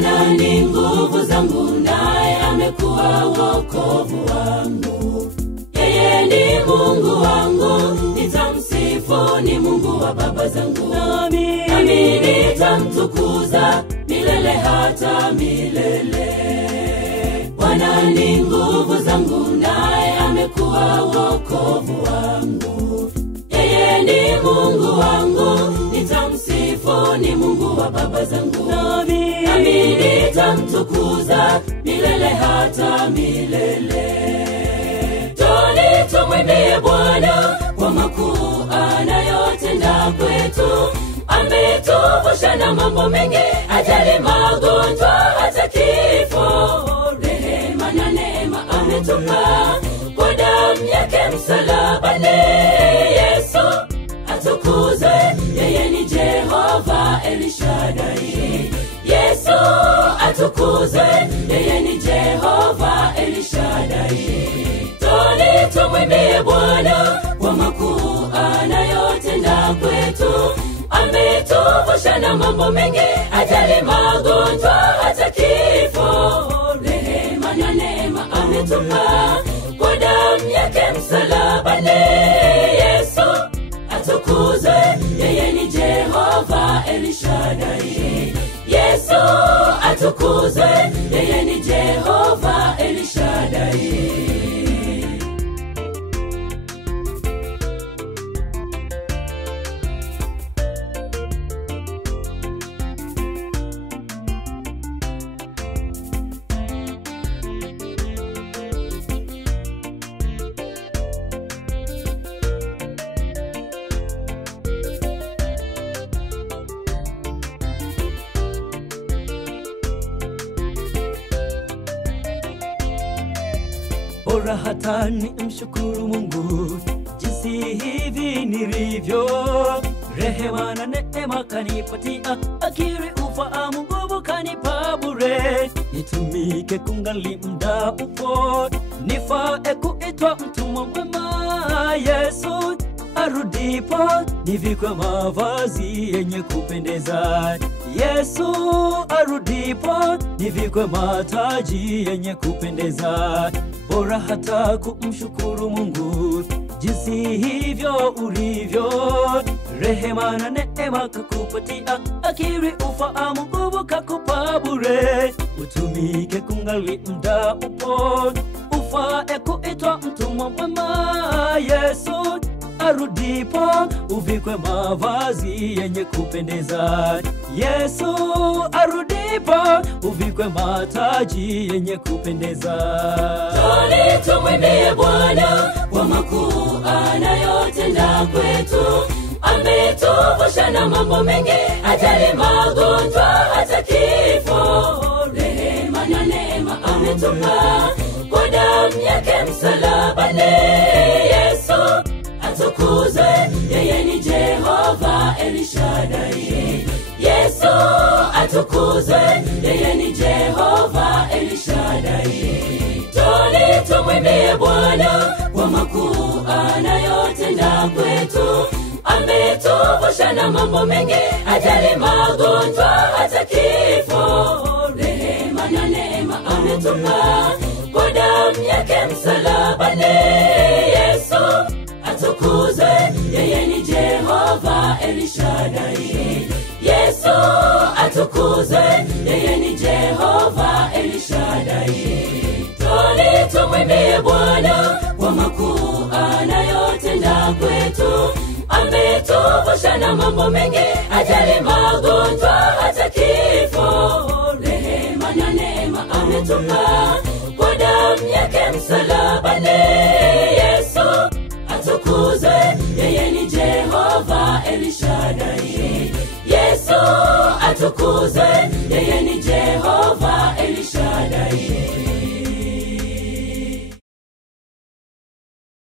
Bwana ni nguvu zangu, naye amekuwa wokovu wangu. Yeye ni Mungu wangu, nitamsifu, ni Mungu wa baba zangu. Nami nitamtukuza milele hata milele. Bwana ni nguvu zangu, naye amekuwa wokovu wangu. Yeye ni Mungu wangu, nitamsifu, ni Mungu wa baba zangu. Nami nitamtukuza milele hata milele. Toni tumwimbie Bwana kwa makuu anayotenda kwetu. Ametuvusha na mambo mengi, ajali, magonjwa, hata kifo. Rehema na neema ametupa, kwa damu yake msalabani. Yesu atukuzwe, yeye ni Jehova El Shaddai. Yesu atukuzwe, yeye ni Jehova El Shaddai. Toni tumwimbie Bwana kwa makuu anayotenda kwetu. Ametuvusha na mambo mengi, ajali, magonjwa, hata kifo. Rehema na neema ametupa, kwa damu yake msalabani. Yesu atukuzwe, yeye ni Jehova El Shaddai. Yesu atukuzwe, yeye ni Jehova El Shaddai. Bora hata ni mshukuru Mungu jinsi hivi nilivyo. Rehema na neema kanipatia, akili, ufahamu, nguvu kanipa bure. Nitumike kungali muda upo, nifae kuitwa mtumwa mwema. Yesu arudipo, nivikwe mavazi yenye kupendeza. Yesu arudipo, nivikwe mataji yenye kupendeza. Bora hata kumshukuru Mungu jinsi hivyo ulivyo. Rehema na neema kakupatia, akili, ufahamu, nguvu kakupa bure. Utumike kungali muda upo, ufae kuitwa mtumwa mwema. Yesu arudipo, uvikwe mavazi yenye kupendeza. Yesu arudipo, uvikwe mataji yenye kupendeza. Toni tumwimbie Bwana kwa makuu anayotenda kwetu. Ametuvusha na mambo mengi, ajali, magonjwa, hata kifo. Rehema na neema ametupa, kwa damu yake msalabani. Yesu atukuzwe, yeye ni Jehova El Shaddai. Yesu atukuzwe, yeye ni Jehova El Shaddai. Toni tumwimbie Bwana kwa makuu anayotenda kwetu. Ametuvusha na mambo mengi, ajali, magonjwa, hata kifo. Rehema na neema ametupa, kwa damu yake msalabani. Yesu atukuzwe, yeye ni Jehova El Shaddai. Yesu atukuzwe, yeye ni Jehova El Shaddai. Toni tumwimbie Bwana kwa makuu anayotenda kwetu. Ametuvusha na mambo mengi, ajali, magonjwa, hata kifo. Rehema na neema ametupa, kwa damu yake msalabani. Yesu atukuzwe, yeye ni Jehova El Shaddai. Yesu atukuzwe, yeye ni Jehova El Shaddai.